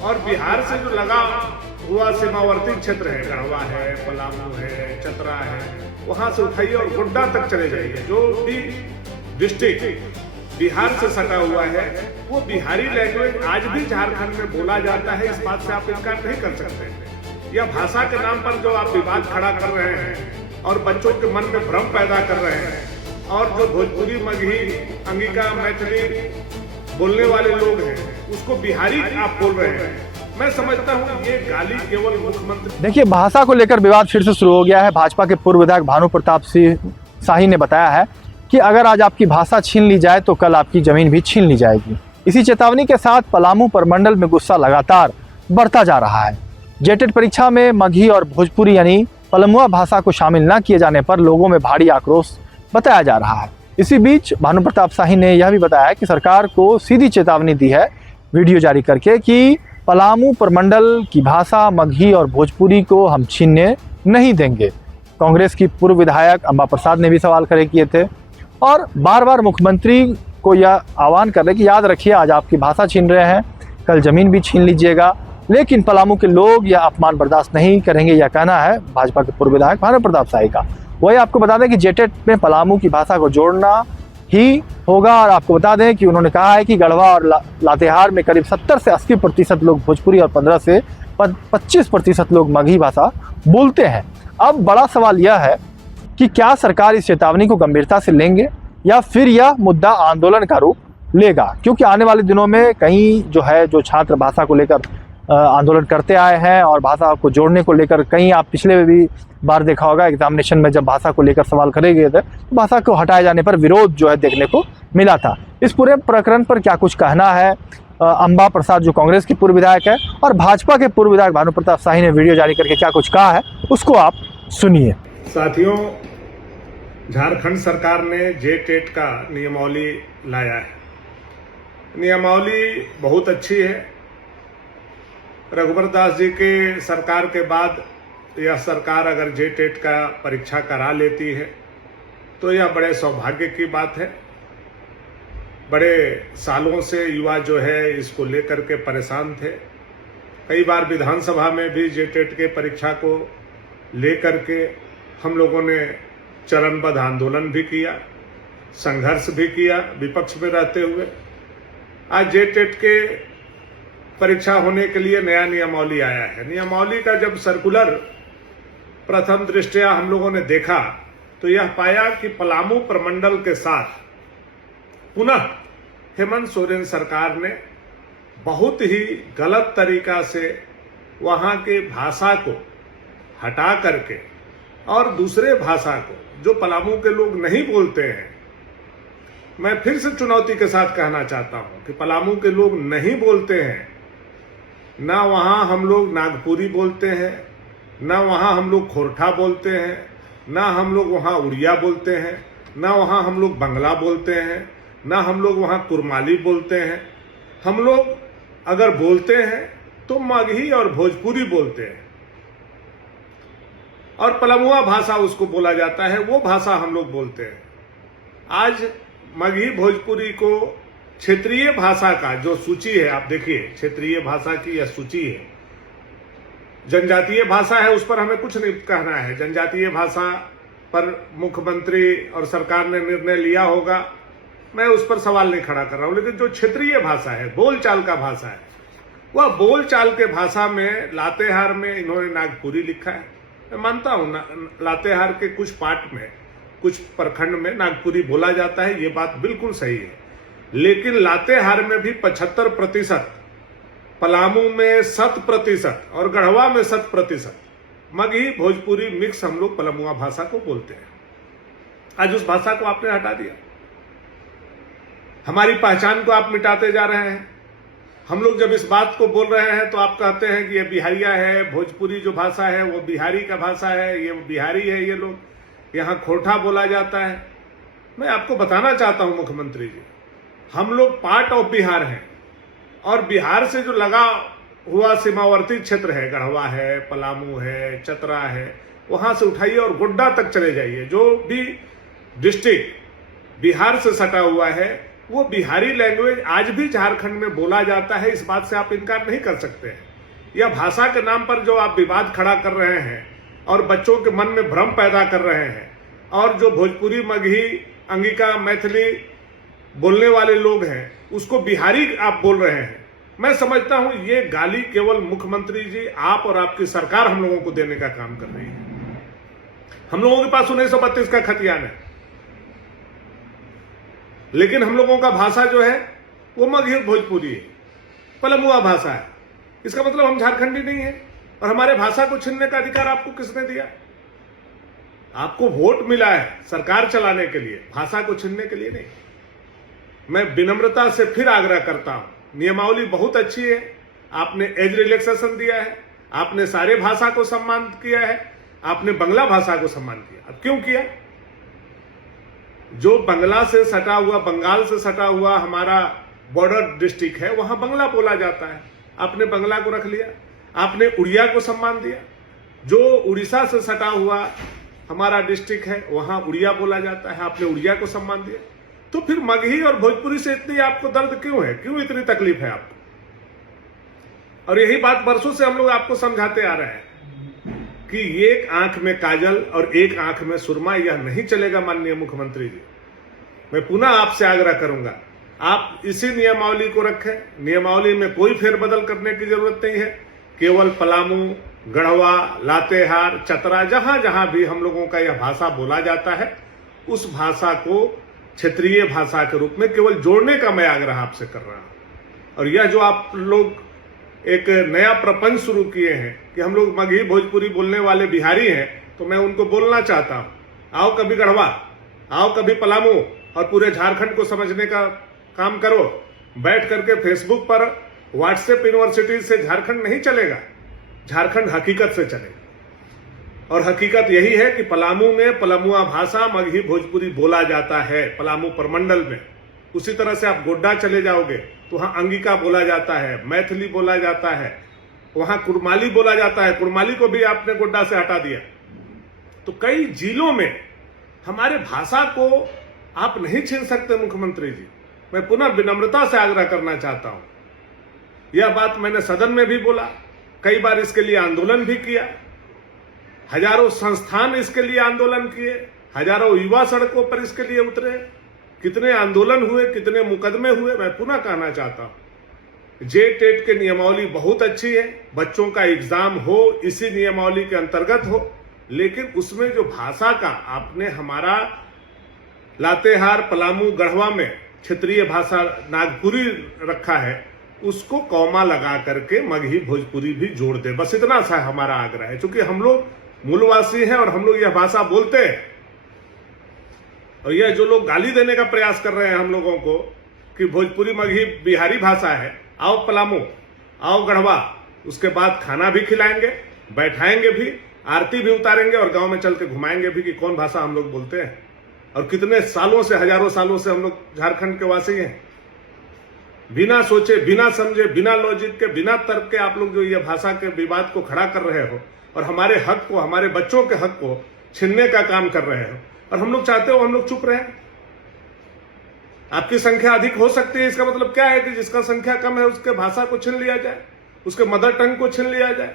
और बिहार से जो लगा हुआ सीमावर्ती क्षेत्र है, गढ़वा है, पलामू है, चतरा है, वहां से उठाइए और गोड्डा तक चले जाइए। जो भी डिस्ट्रिक्ट बिहार से सटा हुआ है वो बिहारी लैंग्वेज आज भी झारखंड में बोला जाता है। इस बात से आप इनकार नहीं कर सकते। यह भाषा के नाम पर जो आप विवाद खड़ा कर रहे हैं और बच्चों के मन में भ्रम पैदा कर रहे हैं, और जो भोजपुरी, मगही, अंगिका, मैथिली बोलने वाले लोग हैं उसको बिहारी आप बोल रहे हैं। मैं समझता हूँ ये गाली केवल मुख्यमंत्री। देखिए, भाषा को लेकर विवाद फिर से शुरू हो गया है। भाजपा के पूर्व विधायक भानु प्रताप सिंह शाही ने बताया है कि अगर आज आपकी भाषा छीन ली जाए तो कल आपकी जमीन भी छीन ली जाएगी। इसी चेतावनी के साथ पलामू प्रमंडल में गुस्सा लगातार बढ़ता जा रहा है। जेटेट परीक्षा में मगही और भोजपुरी यानी पलमुआ भाषा को शामिल न किए जाने पर लोगों में भारी आक्रोश बताया जा रहा है। इसी बीच भानु प्रताप शाही ने यह भी बताया कि सरकार को सीधी चेतावनी दी है वीडियो जारी करके कि पलामू प्रमंडल की भाषा मगही और भोजपुरी को हम छीनने नहीं देंगे। कांग्रेस की पूर्व विधायक अंबा प्रसाद ने भी सवाल खड़े किए थे और बार बार मुख्यमंत्री को यह आह्वान कर रहे कि याद रखिए, आज आपकी भाषा छीन रहे हैं, कल जमीन भी छीन लीजिएगा। लेकिन पलामू के लोग यह अपमान बर्दाश्त नहीं करेंगे, यह कहना है भाजपा के पूर्व विधायक भानु प्रताप शाही का। वही आपको बता दें कि जेटेट में पलामू की भाषा को जोड़ना ही होगा। और आपको बता दें कि उन्होंने कहा है कि गढ़वा और लातेहार में करीब 70 से 80% लोग भोजपुरी और 15 से 25% लोग मगही भाषा बोलते हैं। अब बड़ा सवाल यह है कि क्या सरकार इस चेतावनी को गंभीरता से लेंगे या फिर यह मुद्दा आंदोलन का रूप लेगा, क्योंकि आने वाले दिनों में कहीं जो छात्र भाषा को लेकर आंदोलन करते आए हैं और भाषा को जोड़ने को लेकर कहीं आप पिछले में भी बार देखा होगा एग्जामिनेशन में जब भाषा को लेकर सवाल करे गए थे तो भाषा को हटाए जाने पर विरोध देखने को मिला था। इस पूरे प्रकरण पर क्या कुछ कहना है अंबा प्रसाद जो कांग्रेस की पूर्व विधायक है और भाजपा के पूर्व विधायक भानु प्रताप शाही ने वीडियो जारी करके क्या कुछ कहा है, उसको आप सुनिए। साथियों, झारखंड सरकार ने जेटेट का नियमावली लाया है। नियमावली बहुत अच्छी है। रघुवर दास जी के सरकार के बाद यह सरकार अगर जेटेट का परीक्षा करा लेती है तो यह बड़े सौभाग्य की बात है। बड़े सालों से युवा इसको लेकर के परेशान थे। कई बार विधानसभा में भी जेटेट के परीक्षा को लेकर के हम लोगों ने चरणबद्ध आंदोलन भी किया, संघर्ष भी किया विपक्ष में रहते हुए। आज जेटेट के परीक्षा होने के लिए नया नियमावली आया है। नियमावली का जब सर्कुलर प्रथम दृष्टया हम लोगों ने देखा तो यह पाया कि पलामू प्रमंडल के साथ पुनः हेमंत सोरेन सरकार ने बहुत ही गलत तरीका से वहां के भाषा को हटा करके और दूसरे भाषा को जो पलामू के लोग नहीं बोलते हैं, मैं फिर से चुनौती के साथ कहना चाहता हूं कि पलामू के लोग नहीं बोलते हैं। ना वहां हम लोग नागपुरी बोलते हैं, ना वहां हम लोग खोरठा बोलते हैं, ना हम लोग वहां उड़िया बोलते हैं, ना वहां हम लोग बंगला बोलते हैं, ना हम लोग वहां कुरमाली बोलते हैं। हम लोग अगर बोलते हैं तो मगही और भोजपुरी बोलते हैं और पलमुआ भाषा उसको बोला जाता है, वो भाषा हम लोग बोलते हैं। आज मगही भोजपुरी को क्षेत्रीय भाषा का जो सूची है, आप देखिए क्षेत्रीय भाषा की यह सूची है। जनजातीय भाषा है, उस पर हमें कुछ नहीं कहना है। जनजातीय भाषा पर मुख्यमंत्री और सरकार ने निर्णय लिया होगा, मैं उस पर सवाल नहीं खड़ा कर रहा हूं। लेकिन जो क्षेत्रीय भाषा है, बोलचाल का भाषा है, वह बोलचाल के भाषा में लातेहार में इन्होंने नागपुरी लिखा है। मैं मानता हूं लातेहार के कुछ पार्ट में, कुछ प्रखंड में नागपुरी बोला जाता है, ये बात बिल्कुल सही है। लेकिन लातेहार में भी 75%, पलामू में 100% और गढ़वा में 100% मगही भोजपुरी मिक्स हम लोग पलमुआ भाषा को बोलते हैं। आज उस भाषा को आपने हटा दिया, हमारी पहचान को आप मिटाते जा रहे हैं। हम लोग जब इस बात को बोल रहे हैं तो आप कहते हैं कि ये बिहारिया है, भोजपुरी जो भाषा है वो बिहारी का भाषा है, ये बिहारी है, ये लोग यहां खोरठा बोला जाता है। मैं आपको बताना चाहता हूं मुख्यमंत्री जी, हम लोग पार्ट ऑफ बिहार हैं और बिहार से जो लगा हुआ सीमावर्ती क्षेत्र है, गढ़वा है, पलामू है, चतरा है, वहां से उठाइए और गोड्डा तक चले जाइए। जो भी डिस्ट्रिक्ट बिहार से सटा हुआ है वो बिहारी लैंग्वेज आज भी झारखंड में बोला जाता है, इस बात से आप इनकार नहीं कर सकते हैं। यह भाषा के नाम पर जो आप विवाद खड़ा कर रहे हैं और बच्चों के मन में भ्रम पैदा कर रहे हैं, और जो भोजपुरी, मगही, अंगिका, मैथिली बोलने वाले लोग हैं उसको बिहारी आप बोल रहे हैं, मैं समझता हूं ये गाली केवल मुख्यमंत्री जी, आप और आपकी सरकार हम लोगों को देने का काम कर रही है। हम लोगों के पास 1932 का खतियान है, लेकिन हम लोगों का भाषा जो है वो मगही भोजपुरी है, पलमुआ भाषा है। इसका मतलब हम झारखंडी नहीं है। और हमारे भाषा को छीनने का अधिकार आपको किसने दिया? आपको वोट मिला है सरकार चलाने के लिए, भाषा को छीनने के लिए नहीं। मैं विनम्रता से फिर आग्रह करता हूं, नियमावली बहुत अच्छी है, आपने एज रिलैक्सेशन दिया है, आपने सारे भाषा को सम्मान किया है, आपने बंगला भाषा को सम्मान किया। अब क्यों किया? जो बंगला से सटा हुआ, बंगाल से सटा हुआ हमारा बॉर्डर डिस्ट्रिक्ट है, वहां बंगला बोला जाता है, आपने बंगला को रख लिया। आपने उड़िया को सम्मान दिया। जो उड़ीसा से सटा हुआ हमारा डिस्ट्रिक्ट है वहां उड़िया बोला जाता है, आपने उड़िया को सम्मान दिया। तो फिर मगही और भोजपुरी से इतनी आपको दर्द क्यों है? क्यों इतनी तकलीफ है आपको? और यही बात बरसों से हम लोग आपको समझाते आ रहे हैं कि एक आंख में काजल और एक आंख में सुरमा, यह नहीं चलेगा। माननीय मुख्यमंत्री जी, मैं पुनः आपसे आग्रह करूंगा, आप इसी नियमावली को रखें। नियमावली में कोई फेरबदल करने की जरूरत नहीं है। केवल पलामू, गढ़वा, लातेहार, चतरा, जहां जहां भी हम लोगों का यह भाषा बोला जाता है, उस भाषा को क्षेत्रीय भाषा के रूप में केवल जोड़ने का मैं आग्रह आपसे कर रहा हूं। और यह जो आप लोग एक नया प्रपंच शुरू किए हैं कि हम लोग मगही भोजपुरी बोलने वाले बिहारी हैं, तो मैं उनको बोलना चाहता हूं, आओ कभी गढ़वा, आओ कभी पलामू, और पूरे झारखंड को समझने का काम करो। बैठ करके फेसबुक पर व्हाट्सएप यूनिवर्सिटी से झारखंड नहीं चलेगा, झारखंड हकीकत से चलेगा। और हकीकत यही है कि पलामू में पलामुआ भाषा, मगही भोजपुरी बोला जाता है, पलामू प्रमंडल में। उसी तरह से आप गोड्डा चले जाओगे तो वहां अंगिका बोला जाता है, मैथिली बोला जाता है, वहां कुरमाली बोला जाता है। कुरमाली को भी आपने गोड्डा से हटा दिया। तो कई जिलों में हमारे भाषा को आप नहीं छीन सकते। मुख्यमंत्री जी, मैं पुनः विनम्रता से आग्रह करना चाहता हूं। यह बात मैंने सदन में भी बोला, कई बार इसके लिए आंदोलन भी किया, हजारों संस्थान इसके लिए आंदोलन किए, हजारों युवा सड़कों पर इसके लिए उतरे, कितने आंदोलन हुए, कितने मुकदमे हुए। मैं पुनः कहना चाहता हूं, जे-टेट के नियमावली बहुत अच्छी है, बच्चों का एग्जाम हो इसी नियमावली के अंतर्गत हो, लेकिन उसमें जो भाषा का आपने हमारा लातेहार, पलामू, गढ़वा में क्षेत्रीय भाषा नागपुरी रखा है, उसको कौमा लगा करके मगही भोजपुरी भी जोड़ दे। बस इतना सा हमारा आग्रह है, क्योंकि हम लोग मूलवासी हैं और हम लोग यह भाषा बोलते हैं। और यह जो लोग गाली देने का प्रयास कर रहे हैं हम लोगों को कि भोजपुरी मगही बिहारी भाषा है, आओ पलामू, आओ गढ़वा, उसके बाद खाना भी खिलाएंगे, बैठाएंगे भी, आरती भी उतारेंगे और गांव में चल के घुमाएंगे भी कि कौन भाषा हम लोग बोलते हैं और कितने सालों से, हजारों सालों से हम लोग झारखंड के वासी हैं। बिना सोचे, बिना समझे, बिना लॉजिक के, बिना तर्क के आप लोग जो ये भाषा के विवाद को खड़ा कर रहे हो और हमारे हक को, हमारे बच्चों के हक को छीनने का काम कर रहे हो, और हम लोग चाहते हो हम लोग चुप रहे। आपकी संख्या अधिक हो सकती है, इसका मतलब क्या है कि जिसका संख्या कम है उसके भाषा को छीन लिया जाए, उसके मदर टंग को छीन लिया जाए,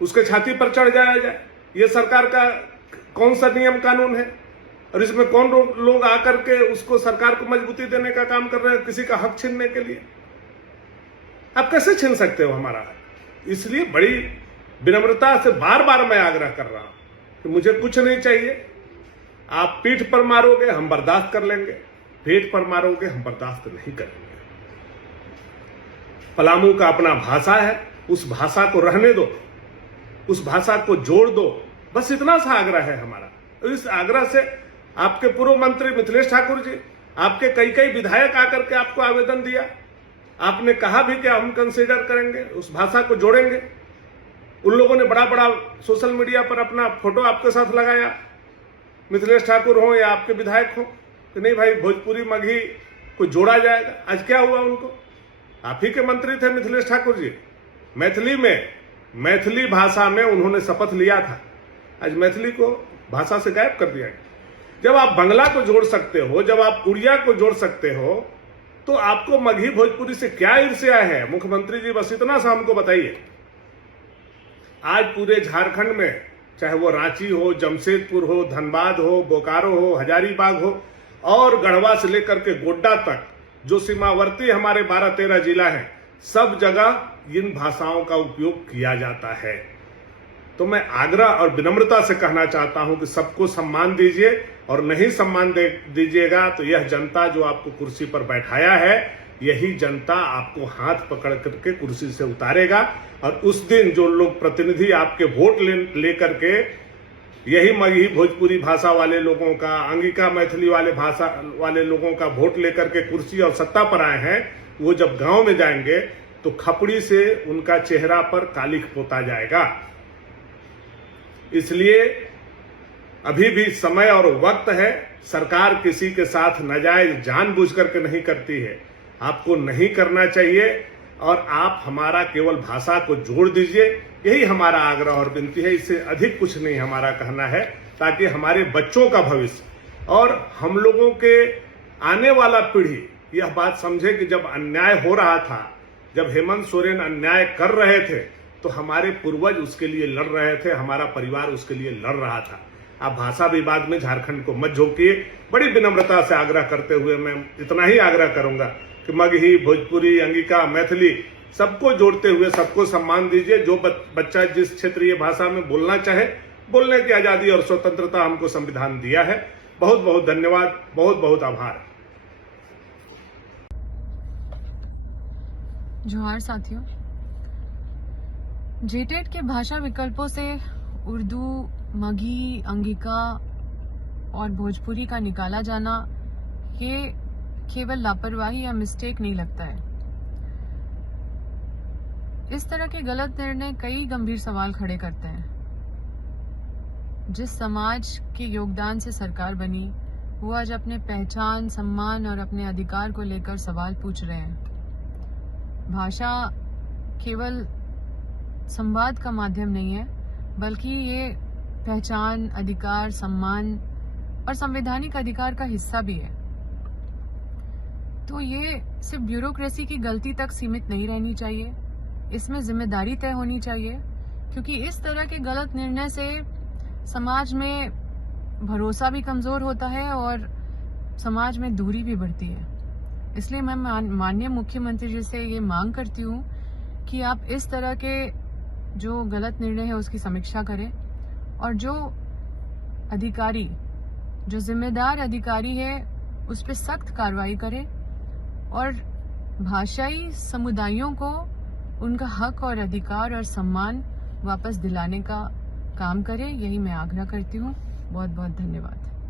उसके छाती पर चढ़ जाया जाए। यह सरकार का कौन सा नियम कानून है? और इसमें कौन लोग आकर के उसको, सरकार को मजबूती देने का काम कर रहे हैं किसी का हक छीनने के लिए? आप कैसे छीन सकते हो हमारा हक? इसलिए बड़ी विनम्रता से बार बार मैं आग्रह कर रहा हूं कि मुझे कुछ नहीं चाहिए। आप पीठ पर मारोगे हम बर्दाश्त कर लेंगे, पेट पर मारोगे हम बर्दाश्त नहीं करेंगे। पलामू का अपना भाषा है, उस भाषा को रहने दो, उस भाषा को जोड़ दो, बस इतना सा आग्रह है हमारा। और इस आग्रह से आपके पूर्व मंत्री मिथिलेश ठाकुर जी, आपके कई विधायक आकर के आपको आवेदन दिया, आपने कहा भी कि हम कंसीडर करेंगे, उस भाषा को जोड़ेंगे। उन लोगों ने बड़ा बड़ा सोशल मीडिया पर अपना फोटो आपके साथ लगाया, मिथिलेश ठाकुर हो या आपके विधायक हो, कि नहीं भाई भोजपुरी मगही को जोड़ा जाएगा। आज क्या हुआ उनको? आप ही के मंत्री थे मिथिलेश ठाकुर जी, मैथिली भाषा में उन्होंने शपथ लिया था, आज मैथिली को भाषा से गायब कर दिया गया। जब आप बंगला को जोड़ सकते हो, जब आप उड़िया को जोड़ सकते हो, तो आपको मगही भोजपुरी से क्या ईर्ष्या है? मुख्यमंत्री जी बस इतना सा हमको बताइए। आज पूरे झारखंड में, चाहे वो रांची हो, जमशेदपुर हो, धनबाद हो, बोकारो हो, हजारीबाग हो और गढ़वा से लेकर के गोड्डा तक, जो सीमावर्ती हमारे 12-13 जिला हैं, सब जगह इन भाषाओं का उपयोग किया जाता है। तो मैं आग्रह और विनम्रता से कहना चाहता हूं कि सबको सम्मान दीजिए, और नहीं सम्मान दीजिएगा तो यह जनता जो आपको कुर्सी पर बैठाया है, यही जनता आपको हाथ पकड़ करके कुर्सी से उतारेगा। और उस दिन जो लोग प्रतिनिधि आपके वोट लेकर के यही मगही भोजपुरी भाषा वाले लोगों का, अंगिका मैथिली वाले भाषा वाले लोगों का वोट लेकर के कुर्सी और सत्ता पर आए हैं, वो जब गांव में जाएंगे तो खपड़ी से उनका चेहरा पर कालिख पोता जाएगा। इसलिए अभी भी समय और वक्त है। सरकार किसी के साथ नाजायज जानबूझ करके नहीं करती है, आपको नहीं करना चाहिए, और आप हमारा केवल भाषा को जोड़ दीजिए, यही हमारा आग्रह और विनती है। इससे अधिक कुछ नहीं हमारा कहना है, ताकि हमारे बच्चों का भविष्य और हम लोगों के आने वाला पीढ़ी यह बात समझे कि जब अन्याय हो रहा था, जब हेमंत सोरेन अन्याय कर रहे थे, तो हमारे पूर्वज उसके लिए लड़ रहे थे, हमारा परिवार उसके लिए लड़ रहा था। आप भाषा विवाद में झारखंड को मत झोंकिए। बड़ी विनम्रता से आग्रह करते हुए मैं इतना ही आग्रह करूंगा कि मगही, भोजपुरी, अंगिका, मैथिली सबको जोड़ते हुए सबको सम्मान दीजिए। जो बच्चा जिस क्षेत्रीय भाषा में बोलना चाहे, बोलने की आजादी और स्वतंत्रता हमको संविधान दिया है। बहुत बहुत धन्यवाद, बहुत बहुत आभार। जोहार साथियों, जेटेट के भाषा विकल्पों से उर्दू, मगही, अंगिका और भोजपुरी का निकाला जाना ये केवल लापरवाही या मिस्टेक नहीं लगता है। इस तरह के गलत निर्णय कई गंभीर सवाल खड़े करते हैं। जिस समाज के योगदान से सरकार बनी, वो आज अपने पहचान, सम्मान और अपने अधिकार को लेकर सवाल पूछ रहे हैं। भाषा केवल संवाद का माध्यम नहीं है, बल्कि ये पहचान, अधिकार, सम्मान और संवैधानिक अधिकार का हिस्सा भी है। तो ये सिर्फ ब्यूरोक्रेसी की गलती तक सीमित नहीं रहनी चाहिए, इसमें जिम्मेदारी तय होनी चाहिए, क्योंकि इस तरह के गलत निर्णय से समाज में भरोसा भी कमजोर होता है और समाज में दूरी भी बढ़ती है। इसलिए मैं माननीय मुख्यमंत्री जी से ये मांग करती हूँ कि आप इस तरह के जो गलत निर्णय है उसकी समीक्षा करें, और जो अधिकारी, जो जिम्मेदार अधिकारी है, उस पर सख्त कार्रवाई करें और भाषाई समुदायों को उनका हक और अधिकार और सम्मान वापस दिलाने का काम करें। यही मैं आग्रह करती हूँ। बहुत बहुत धन्यवाद।